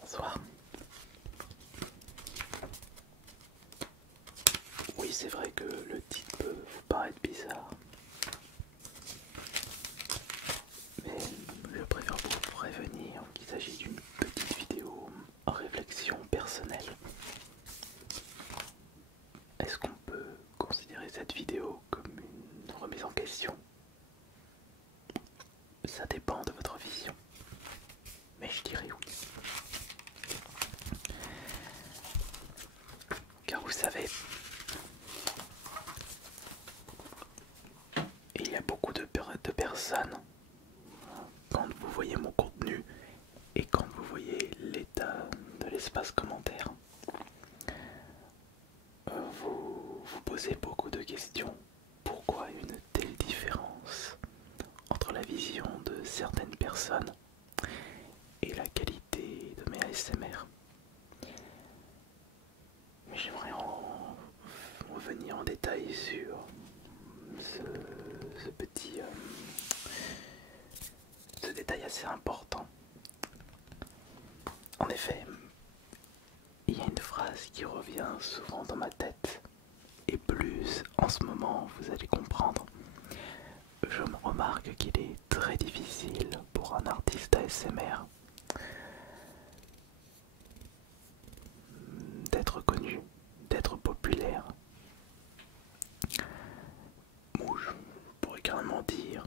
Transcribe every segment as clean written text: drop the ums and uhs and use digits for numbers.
Bonsoir. Oui, c'est vrai que le titre peut vous paraître bizarre, mais je préfère vous prévenir qu'il s'agit d'une petite vidéo en réflexion personnelle. Est-ce qu'on peut considérer cette vidéo comme une remise en question? Ça dépend de votre vision, mais je dirais oui. Car vous savez, il y a beaucoup de personnes, quand vous voyez mon contenu et quand vous voyez l'état de l'espace commentaire, vous vous posez beaucoup de questions. Pourquoi une telle différence entre la vision de certaines personnes et la qualité de mes ASMR? Mais j'aimerais revenir en détail sur ce petit ce détail assez important. En effet, il y a une phrase qui revient souvent dans ma tête, et plus en ce moment vous allez comprendre. Je me remarque qu'il est très difficile pour un artiste ASMR d'être connu, d'être populaire. Ou je pourrais carrément dire,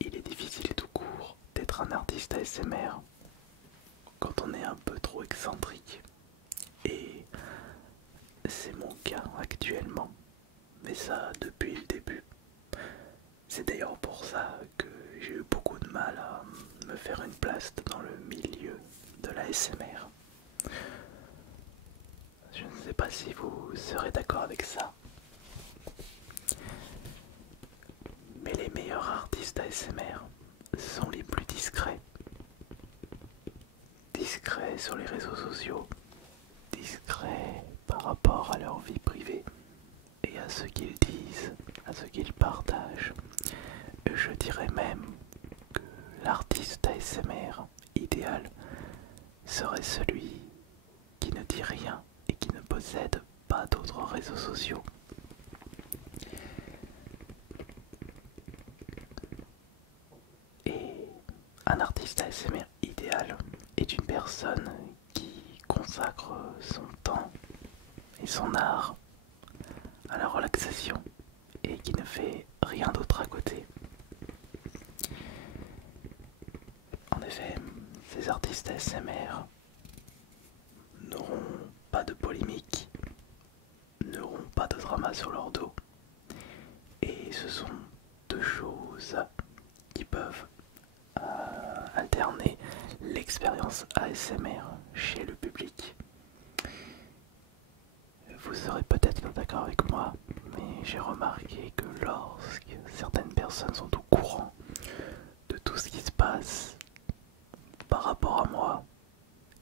il est difficile tout court d'être un artiste ASMR quand on est un peu trop excentrique. Et c'est mon cas actuellement, mais ça depuis le début. C'est d'ailleurs pour ça que j'ai eu beaucoup de mal à me faire une place dans le milieu de l'ASMR. Je ne sais pas si vous serez d'accord avec ça, mais les meilleurs artistes ASMR sont les plus discrets. Discrets sur les réseaux sociaux, discrets par rapport à leur vie privée et à ce qu'ils disent, à ce qu'ils partagent. Je dirais même que l'artiste ASMR idéal serait celui qui ne dit rien et qui ne possède pas d'autres réseaux sociaux. Et un artiste ASMR idéal est une personne qui consacre son temps et son art à la relaxation et qui ne fait rien d'autre à côté. En effet, ces artistes ASMR n'auront pas de polémique, n'auront pas de drama sur leur dos. Et ce sont deux choses qui peuvent alterner l'expérience ASMR chez le public. Vous serez peut-être pas d'accord avec moi, mais j'ai remarqué que lorsque certaines personnes sont au courant de tout ce qui se passe par rapport à moi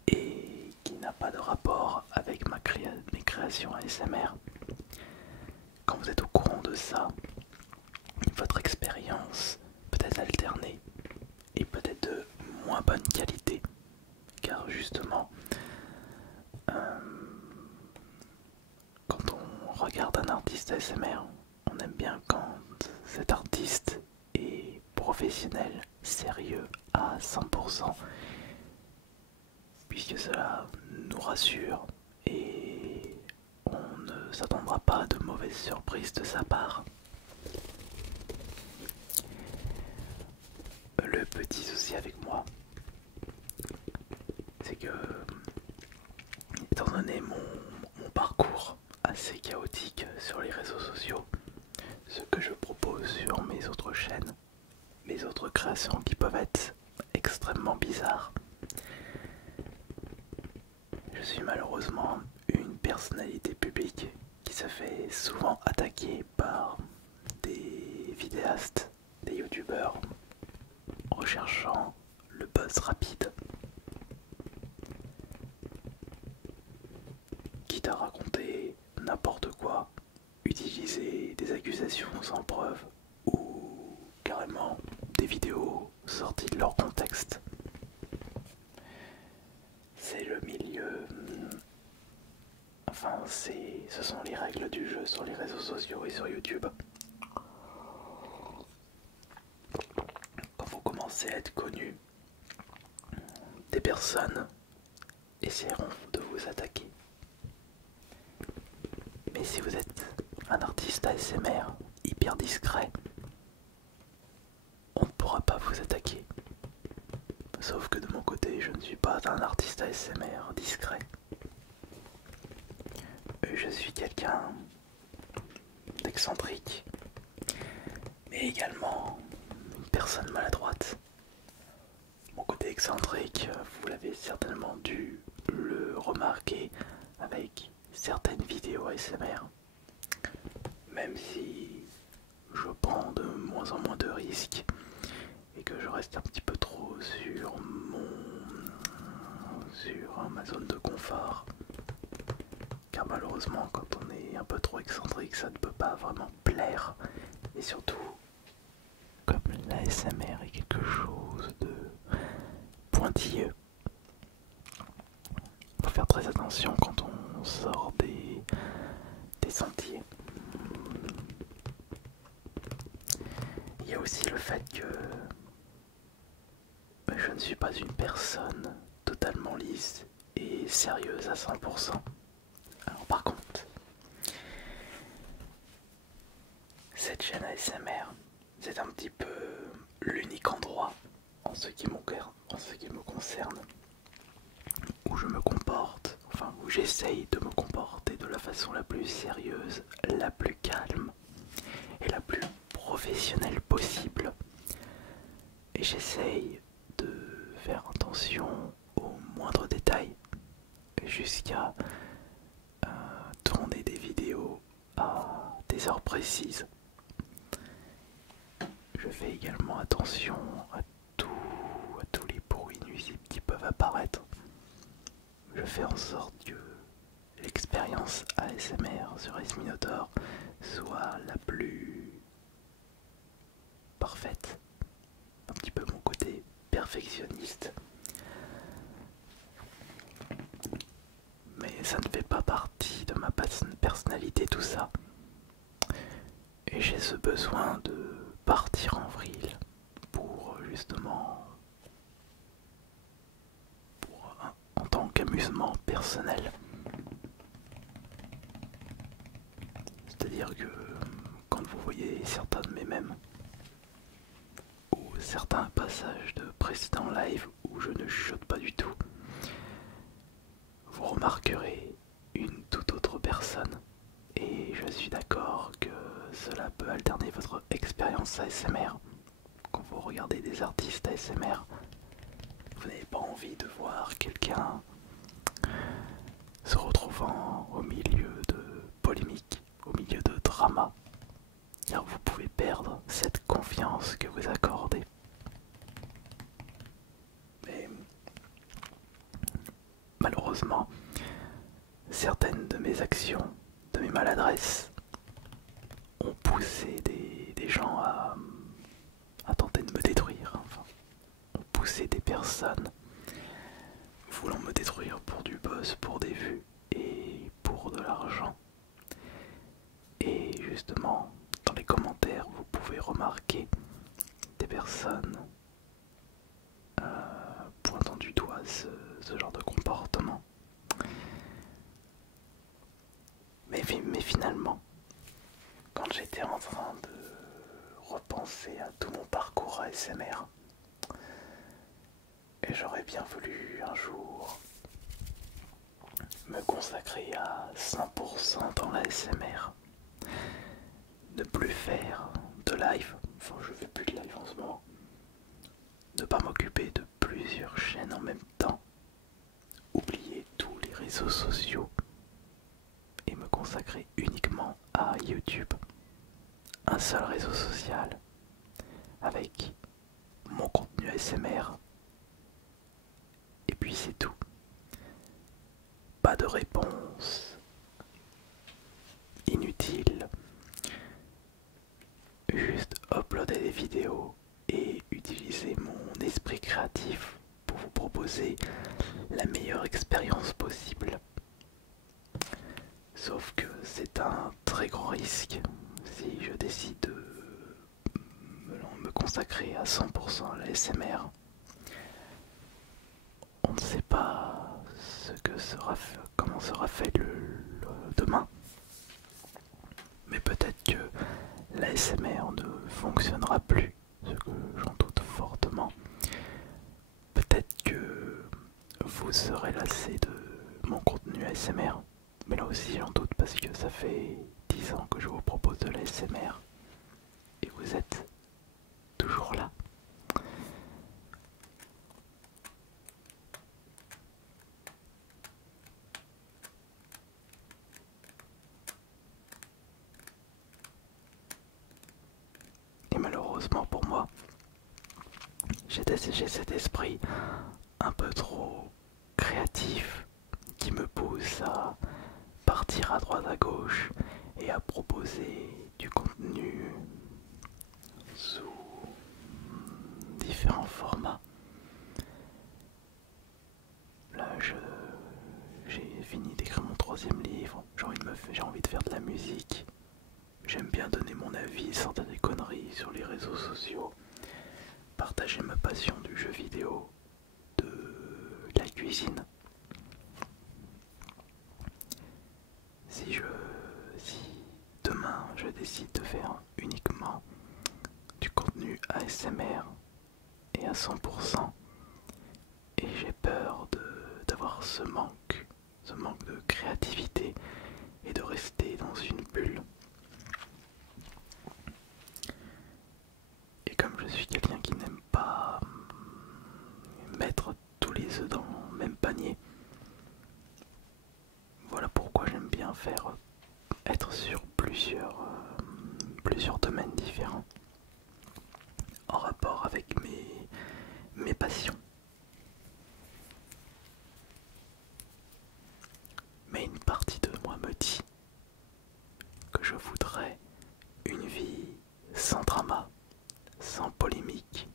et qui n'a pas de rapport avec mes créations ASMR, quand vous êtes au courant de ça, votre expérience peut être alternée et peut-être de moins bonne qualité, car justement, quand on regarde un artiste ASMR, on aime bien quand cet artiste est professionnel, sérieux à 100%, puisque cela nous rassure et on ne s'attendra pas à de mauvaises surprises de sa part. Le petit souci avec moi, c'est que, étant donné mon parcours assez chaotique sur les réseaux sociaux, ce que je propose sur mes autres chaînes, mes autres créations qui peuvent être extrêmement bizarres, je suis malheureusement une personnalité publique qui se fait souvent attaquer par des vidéastes, des youtubeurs recherchant le buzz rapide, quitte à raconter n'importe quoi, utiliser des accusations sans preuve ou carrément sortis de leur contexte. C'est le milieu... Enfin, ce sont les règles du jeu sur les réseaux sociaux et sur YouTube. Quand vous commencez à être connu, des personnes essaieront de vous attaquer. Mais si vous êtes un artiste ASMR hyper discret, on ne pourra pas vous attaquer. Sauf que de mon côté, je ne suis pas un artiste ASMR discret. Je suis quelqu'un d'excentrique, mais également une personne maladroite. Mon côté excentrique, vous l'avez certainement dû le remarquer avec certaines vidéos ASMR. Même si je prends de moins en moins de risques et que je reste un petit peu trop sur ma zone de confort. Car malheureusement, quand on est un peu trop excentrique, ça ne peut pas vraiment plaire. Et surtout, comme l'ASMR est quelque chose de pointilleux, il faut faire très attention quand on sort des sentiers. Il y a aussi le fait que je ne suis pas une personne totalement lisse et sérieuse à 100%. Alors par contre, cette chaîne ASMR, c'est un petit peu l'unique endroit en ce qui me concerne où je me comporte, enfin où j'essaye de me comporter de la façon la plus sérieuse, la plus calme et la plus professionnelle possible. Et j'essaye de faire attention aux moindres détails jusqu'à tourner des vidéos à des heures précises. Je fais également attention à tous les bruits nuisibles qui peuvent apparaître. Je fais en sorte que l'expérience ASMR sur Ace Minotaur soit la plus parfaite. Un petit peu mon côté perfectionniste. Mais ça ne fait pas partie de ma personnalité tout ça. Et j'ai ce besoin de partir en vrille pour justement, en tant qu'amusement personnel. C'est-à-dire que quand vous voyez certains de mes mèmes ou certains passages de précédents lives où je ne chuchote pas du tout, vous remarquerez une toute autre personne. Et je suis d'accord que cela peut alterner votre expérience ASMR. Quand vous regardez des artistes ASMR, vous n'avez pas envie de voir quelqu'un se retrouvant au milieu de polémiques, au milieu de drama, car vous pouvez perdre cette confiance que vous accordez. Mais malheureusement, certaines de mes actions, de mes maladresses, ont poussé des gens à tenter de me détruire. Enfin, ont poussé des personnes voulant me détruire pour du buzz, pour des vues et pour de l'argent. Et justement, dans les commentaires, vous pouvez remarquer des personnes pointant du doigt ce genre de comportement. Mais finalement, quand j'étais en train de repenser à tout mon parcours ASMR, et j'aurais bien voulu un jour me consacrer à 100% dans l'ASMR, ne plus faire de live, enfin je fais plus de live en ce moment, ne pas m'occuper de plusieurs chaînes en même temps, oublier tous les réseaux sociaux et me consacrer uniquement à YouTube, un seul réseau social avec mon contenu ASMR. Et puis c'est tout. Pas de réponse inutile. Juste uploader des vidéos et utiliser mon d'esprit créatif pour vous proposer la meilleure expérience possible. Sauf que c'est un très grand risque si je décide de me consacrer à 100% à la l'ASMR. On ne sait pas comment sera fait demain. Mais peut-être que l'ASMR ne fonctionnera plus, ce que j'en doute fortement. Peut-être que vous serez lassé de mon contenu ASMR, mais là aussi j'en doute parce que ça fait 10 ans que je vous propose de l'ASMR et vous êtes toujours là. Et malheureusement pour moi, j'ai cet esprit un peu trop créatif qui me pousse à partir à droite à gauche et à proposer du contenu sous différents formats. Là j'ai fini d'écrire mon 3e livre, j'ai envie de faire de la musique. J'aime bien donner mon avis sans dire des conneries sur les réseaux sociaux, partager ma passion du jeu vidéo, de la cuisine. Si demain je décide de faire uniquement du contenu ASMR et à 100%, et j'ai peur d'avoir ce manque de créativité et de rester dans une bulle. Et comme je suis quelqu'un qui n'aime pas mettre tous les œufs dans le même panier, voilà pourquoi j'aime bien être sur plusieurs domaines différents en rapport avec mes passions. Mais une partie de moi me dit que je voudrais une vie sans drama, sans polémique,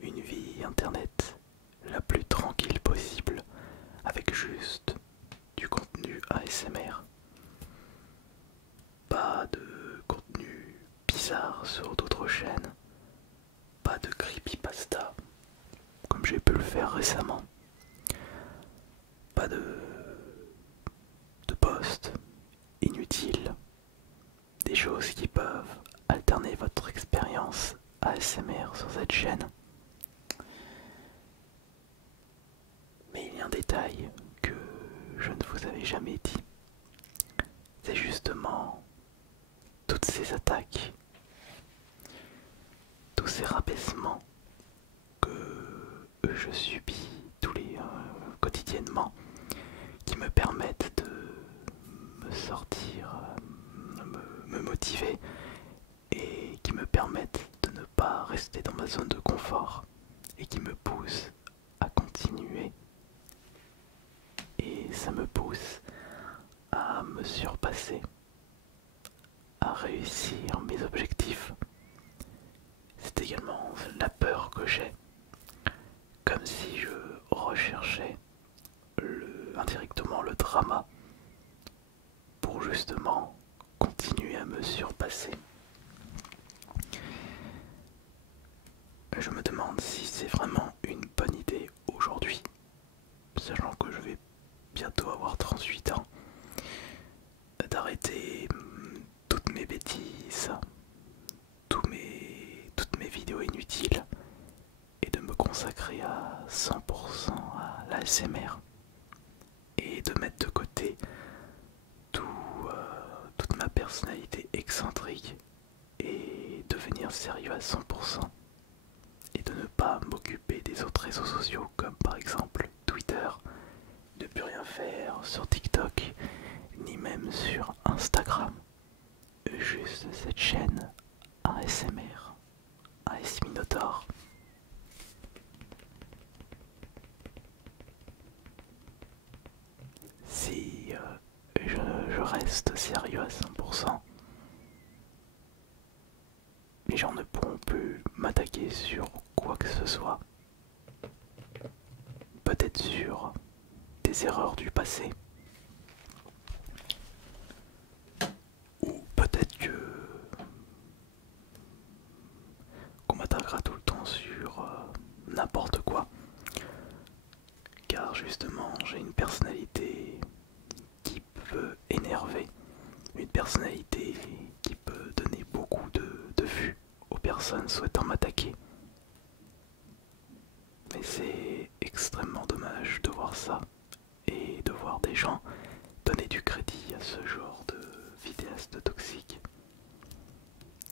une vie internet la plus tranquille possible, avec juste du contenu ASMR. Pas de contenu bizarre sur d'autres chaînes, pas de creepypasta comme j'ai pu le faire récemment, pas de posts inutiles, des choses qui peuvent alterner votre expérience ASMR sur cette chaîne. Mais il y a un détail que je ne vous avais jamais dit. C'est justement toutes ces attaques, tous ces rabaissements que je subis quotidiennement, qui me permettent de me sortir, me motiver et qui me permettent de ne pas rester dans ma zone de confort et qui me poussent à continuer. Et ça me pousse à me surpasser, à réussir mes objectifs. C'est également la peur que j'ai, comme si je recherchais indirectement le drama pour justement continuer à me surpasser. Je me demande si c'est vraiment une bonne idée aujourd'hui, sachant que je vais bientôt avoir 38 ans, d'arrêter toutes mes bêtises, toutes mes vidéos inutiles et de me consacrer à 100% à l'ASMR et de mettre de côté toute ma personnalité excentrique et devenir sérieux à 100% et de ne pas m'occuper des autres réseaux sociaux comme par exemple Twitter, ne plus rien faire sur TikTok ni même sur Instagram, juste cette chaîne ASMR, AS Minotaur. Si je reste sérieux à 100%, les gens ne pourront plus m'attaquer sur quoi que ce soit, peut-être sur des erreurs du passé. Ou peut-être que qu'on m'attaquera tout le temps sur n'importe quoi. Car justement, j'ai une personnalité qui peut énerver, une personnalité qui peut donner beaucoup de vues aux personnes souhaitant m'attaquer. Mais c'est extrêmement dommage de voir ça et de voir des gens donner du crédit à ce genre de vidéastes toxiques.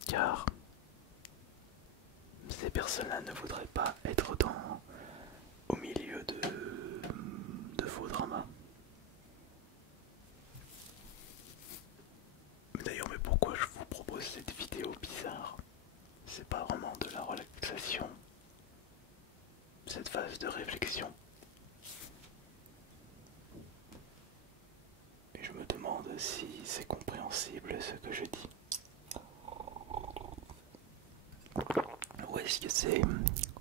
Car ces personnes-là ne voudraient pas être au milieu de faux dramas. D'ailleurs, mais pourquoi je vous propose cette vidéo bizarre? C'est pas vraiment de la relaxation, cette phase de réflexion. Et je me demande si c'est compréhensible ce que je dis. Ou est-ce que c'est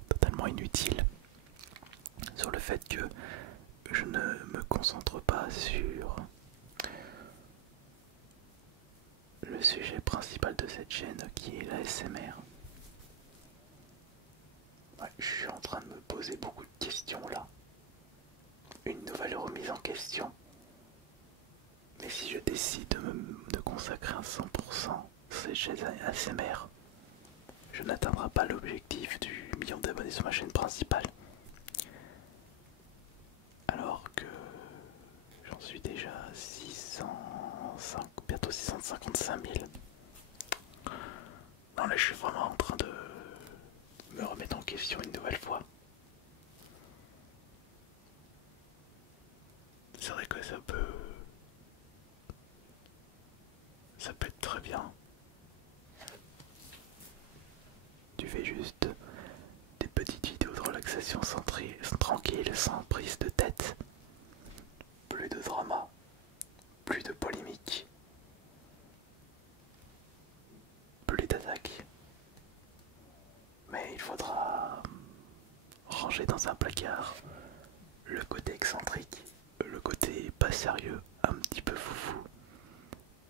totalement inutile sur le fait que je ne me concentre pas sur le sujet principal de cette chaîne qui est l'ASMR. Ouais, je suis en train de me poser beaucoup de questions là. Une nouvelle remise en question. Mais si je décide de consacrer à 100% cette chaîne ASMR, je n'atteindrai pas l'objectif du million d'abonnés sur ma chaîne principale. Alors que j'en suis déjà à 605, bientôt 655 000. Non, là je suis vraiment en train de me remettre en question une nouvelle fois. C'est vrai que ça peut être très bien. Tu fais juste des petites vidéos de relaxation tranquilles, sans prise de tête. Plus de drama, plus de polémique, plus d'attaques. Mais il faudra ranger dans un placard le côté excentrique, le côté pas sérieux, un petit peu foufou,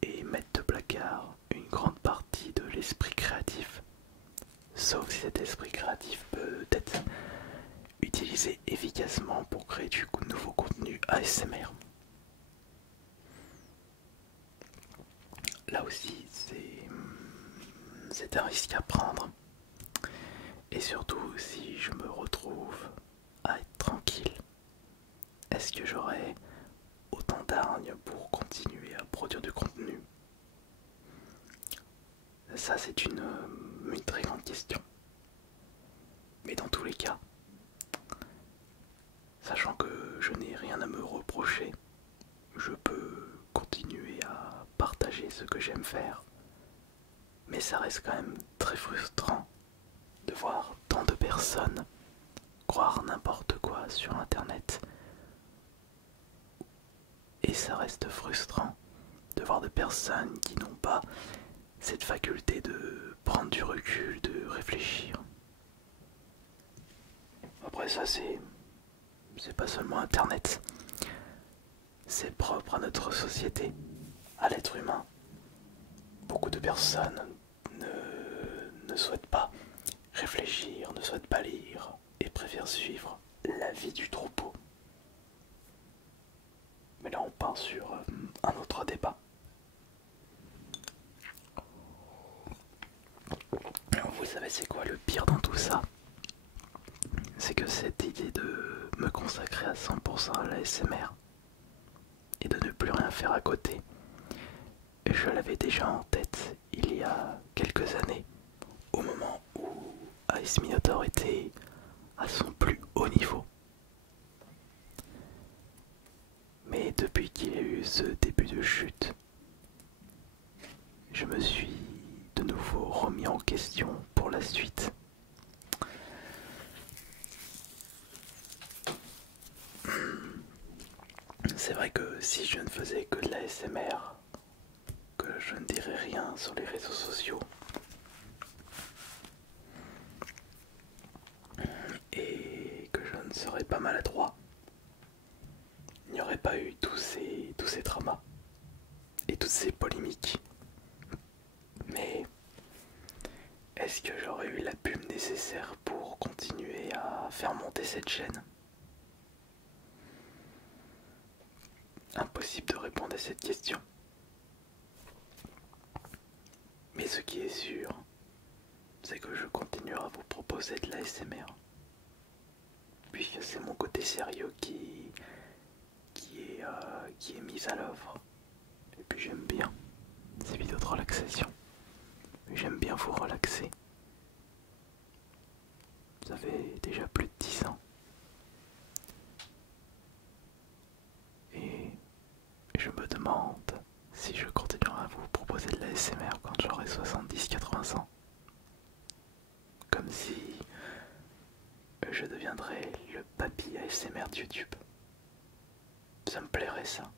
et mettre de placard une grande partie de l'esprit créatif. Sauf si cet esprit créatif peut être utilisé efficacement pour créer du nouveau contenu ASMR. Là aussi, c'est un risque à prendre. Et surtout, si je me retrouve à être tranquille, est-ce que j'aurai autant d'hargne pour continuer à produire du contenu? Ça, c'est une très grande question. Mais dans tous les cas, sachant que je n'ai rien à me reprocher, je peux continuer à partager ce que j'aime faire. Mais ça reste quand même très frustrant de voir tant de personnes croire n'importe quoi sur internet. Et ça reste frustrant de voir des personnes qui n'ont pas cette faculté de prendre du recul, de réfléchir. Après ça, c'est pas seulement internet, c'est propre à notre société, à l'être humain. Beaucoup de personnes ne souhaitent pas réfléchir, ne souhaitent pas lire et préfèrent suivre la vie du troupeau. Mais là on part sur un autre débat. Vous savez c'est quoi le pire dans tout ça? C'est que cette idée de me consacrer à 100% à l'ASMR et de ne plus rien faire à côté, je l'avais déjà en tête il y a quelques années, au moment où Ice Minotaur était à son plus haut niveau. Mais depuis qu'il y a eu ce début de chute, je me suis de nouveau remis en question pour la suite. C'est vrai que si je ne faisais que de la l'ASMR, que je ne dirais rien sur les réseaux sociaux, et que je ne serais pas maladroit pas eu tous ces dramas et toutes ces polémiques. Mais est-ce que j'aurais eu la pub nécessaire pour continuer à faire monter cette chaîne? Impossible de répondre à cette question. Mais ce qui est sûr, c'est que je continuerai à vous proposer de l'ASMR. Puisque c'est mon côté sérieux qui est mis à l'œuvre. Et puis j'aime bien ces vidéos de relaxation. J'aime bien vous relaxer. Ça fait déjà plus de 10 ans. Et je me demande si je continuerai à vous proposer de l'ASMR quand j'aurai 70-80 ans. Comme si je deviendrais le papy ASMR de YouTube. Ça me plairait ça.